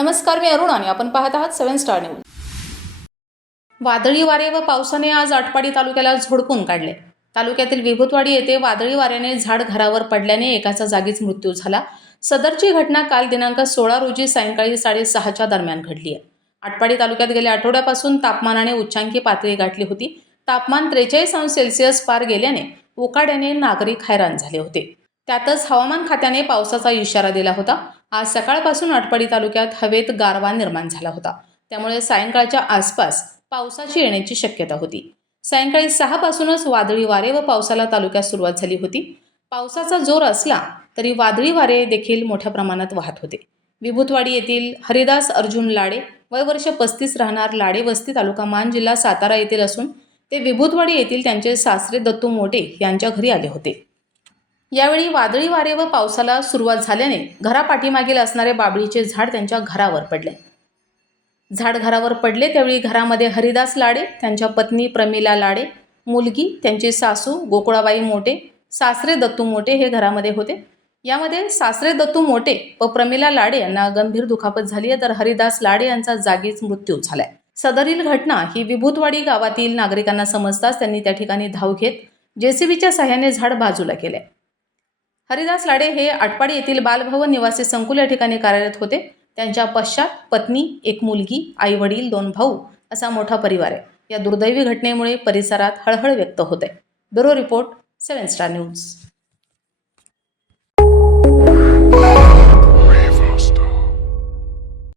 नमस्कार मी अरुण आणि आपण पाहत आहात सेव्हन स्टार न्यूज. वादळी वारे व पावसाने आज आटपाडी तालुक्याला झोडपून काढले. तालुक्यातील विभूतवाडी येथे वादळी वाऱ्याने झाड घरावर पडल्याने एकाचा जागीच मृत्यू झाला. सदरची घटना काल दिनांक सोळा रोजी सायंकाळी साडेसहाच्या दरम्यान घडली आहे. आटपाडी तालुक्यात गेल्या आठवड्यापासून तापमानाने उच्चांकी पातळी गाठली होती. तापमान त्रेचाळीस अंश सेल्सिअस पार गेल्याने उकाड्याने नागरिक हैराण झाले होते. त्यातच हवामान खात्याने पावसाचा इशारा दिला होता. आज सकाळपासून आटपाडी तालुक्यात हवेत गारवा निर्माण झाला होता. त्यामुळे सायंकाळच्या आसपास पावसाची येण्याची शक्यता होती. सायंकाळी सहापासूनच वादळी वारे व पावसाला तालुक्यात सुरुवात झाली होती. पावसाचा जोर असला तरी वादळी वारे देखील मोठ्या प्रमाणात वाहत होते. विभूतवाडी येथील हरिदास अर्जुन लाडे वय वर्ष पस्तीस राहणार लाडे वस्ती तालुका मान जिल्हा सातारा येथील असून ते विभूतवाडी येथील त्यांचे सासरे दत्तू मोटे यांच्या घरी आले होते. यावेळी वादळी वारे व पावसाला सुरुवात झाल्याने घरापाठीमागील असणारे बाबळीचे झाड त्यांच्या घरावर पडले. झाड घरावर पडले त्यावेळी घरामध्ये हरिदास लाडे त्यांच्या पत्नी प्रमिला लाडे मुलगी त्यांची सासू गोकुळाबाई मोटे सासरे दत्तू मोटे हे घरामध्ये होते. यामध्ये सासरे दत्तू मोटे व प्रमिला लाडे यांना गंभीर दुखापत झाली आहे तर हरिदास लाडे यांचा जागीच मृत्यू झालाय. सदरील घटना ही विभूतवाडी गावातील नागरिकांना समजताच त्यांनी त्या ठिकाणी धाव घेत जेसीबीच्या सहाय्याने झाड बाजूला केले हरिदास लाडे हे आटपाडी येथील बालभवन निवासी संकुल या ठिकाणी कार्यरत होते. त्यांच्या पश्चात पत्नी एक मुलगी आई वडील दोन भाऊ असा मोठा परिवार आहे. या दुर्दैवी घटनेमुळे परिसरात हळहळ व्यक्त होते. Bureau report seven star news.